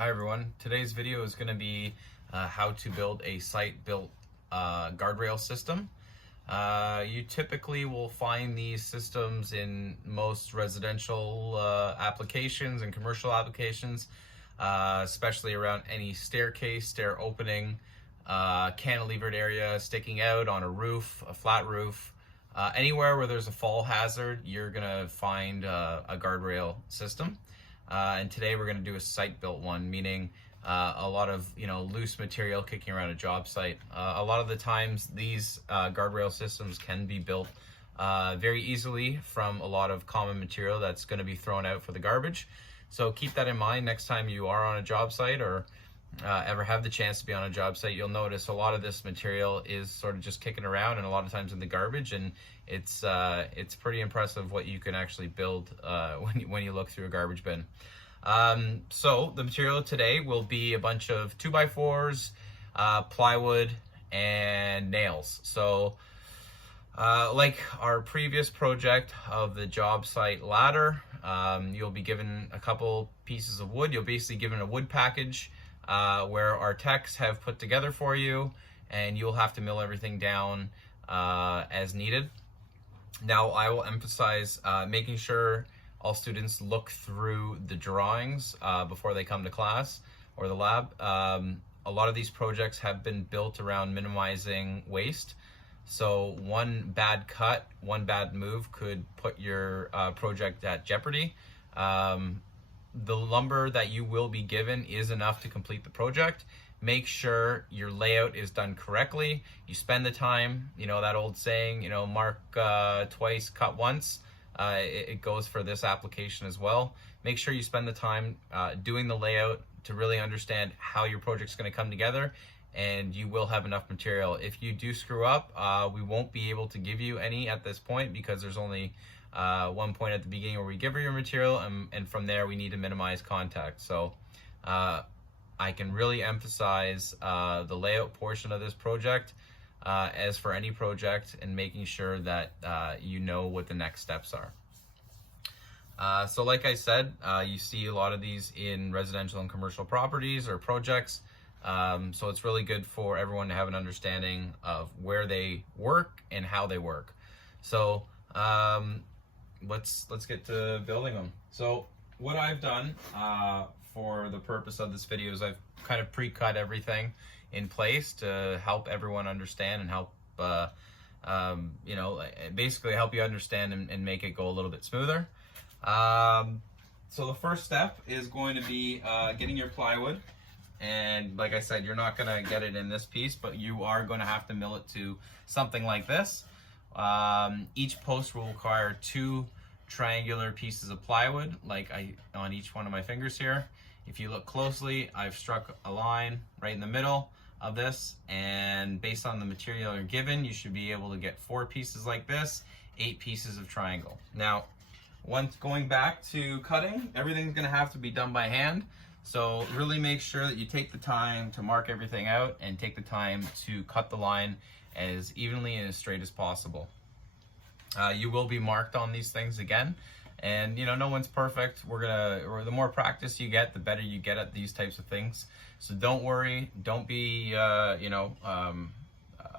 Hi everyone. Today's video is going to be how to build a site-built guardrail system. You typically will find these systems in most residential applications and commercial applications, especially around any staircase, stair opening, cantilevered area sticking out on a roof, a flat roof. Anywhere where there's a fall hazard, you're going to find a guardrail system. And today we're going to do a site-built one, meaning a lot of loose material kicking around a job site. A lot of the times these guardrail systems can be built very easily from a lot of common material that's going to be thrown out for the garbage. So keep that in mind next time you are on a job site or ever have the chance to be on a job site. You'll notice a lot of this material is sort of just kicking around and a lot of times in the garbage, and it's pretty impressive what you can actually build when you look through a garbage bin. So the material today will be a bunch of 2x4s, plywood, and nails. So like our previous project of the job site ladder, you'll be given a couple pieces of wood. You'll basically given a wood package where our techs have put together for you, and you'll have to mill everything down as needed. Now, I will emphasize making sure all students look through the drawings before they come to class or the lab. A lot of these projects have been built around minimizing waste. So one bad cut, one bad move could put your project at jeopardy. The lumber that you will be given is enough to complete the project. Make sure your layout is done correctly. You spend the time, that old saying, mark twice, cut once. It goes for this application as well. Make sure you spend the time doing the layout to really understand how your project's going to come together, and you will have enough material. If you do screw up, we won't be able to give you any at this point because there's only one point at the beginning where we give her your material, and from there we need to minimize contact. So I can really emphasize the layout portion of this project as for any project, and making sure that you know what the next steps are. So like I said, you see a lot of these in residential and commercial properties or projects. So it's really good for everyone to have an understanding of where they work and how they work. So let's get to building them. So what I've done for the purpose of this video is I've kind of pre-cut everything in place to help everyone understand and help basically help you understand and make it go a little bit smoother. So the first step is going to be getting your plywood. And like I said, you're not going to get it in this piece, but you are going to have to mill it to something like this. Each post will require 2 triangular pieces of plywood, like on each one of my fingers here. If you look closely, I've struck a line right in the middle of this, and based on the material you're given, you should be able to get 4 pieces like this, 8 pieces of triangle. Now, once going back to cutting, everything's going to have to be done by hand. So really make sure that you take the time to mark everything out and take the time to cut the line as evenly and as straight as possible. You will be marked on these things again, and no one's perfect. The more practice you get, the better you get at these types of things. So don't worry, don't be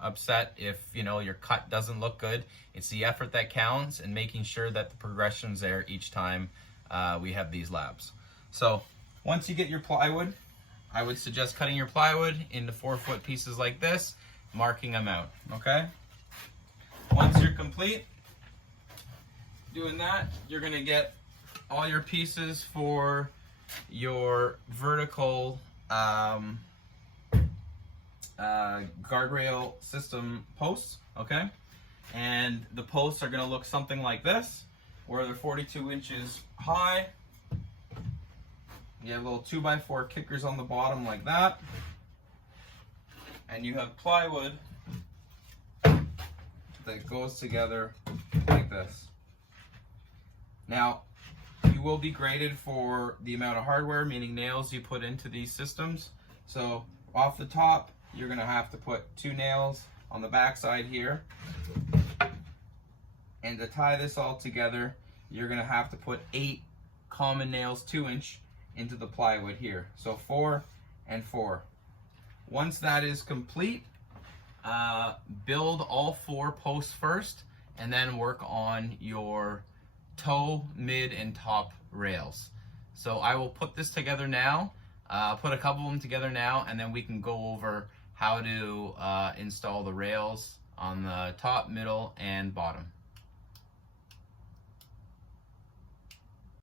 upset if your cut doesn't look good. It's the effort that counts, and making sure that the progression's there each time we have these labs. So once you get your plywood, I would suggest cutting your plywood into 4-foot pieces like this, marking them out, okay? Once you're complete doing that, you're gonna get all your pieces for your vertical guardrail system posts, okay? And the posts are gonna look something like this, where they're 42 inches high. You have little 2x4 kickers on the bottom like that. And you have plywood that goes together like this. Now, you will be graded for the amount of hardware, meaning nails you put into these systems. So off the top, you're gonna have to put 2 nails on the back side here. And to tie this all together, you're gonna have to put 8 common nails, 2-inch, into the plywood here. So 4 and 4. Once that is complete, build all 4 posts first, and then work on your toe, mid, and top rails. So I will put this together now, put a couple of them together now, and then we can go over how to install the rails on the top, middle, and bottom.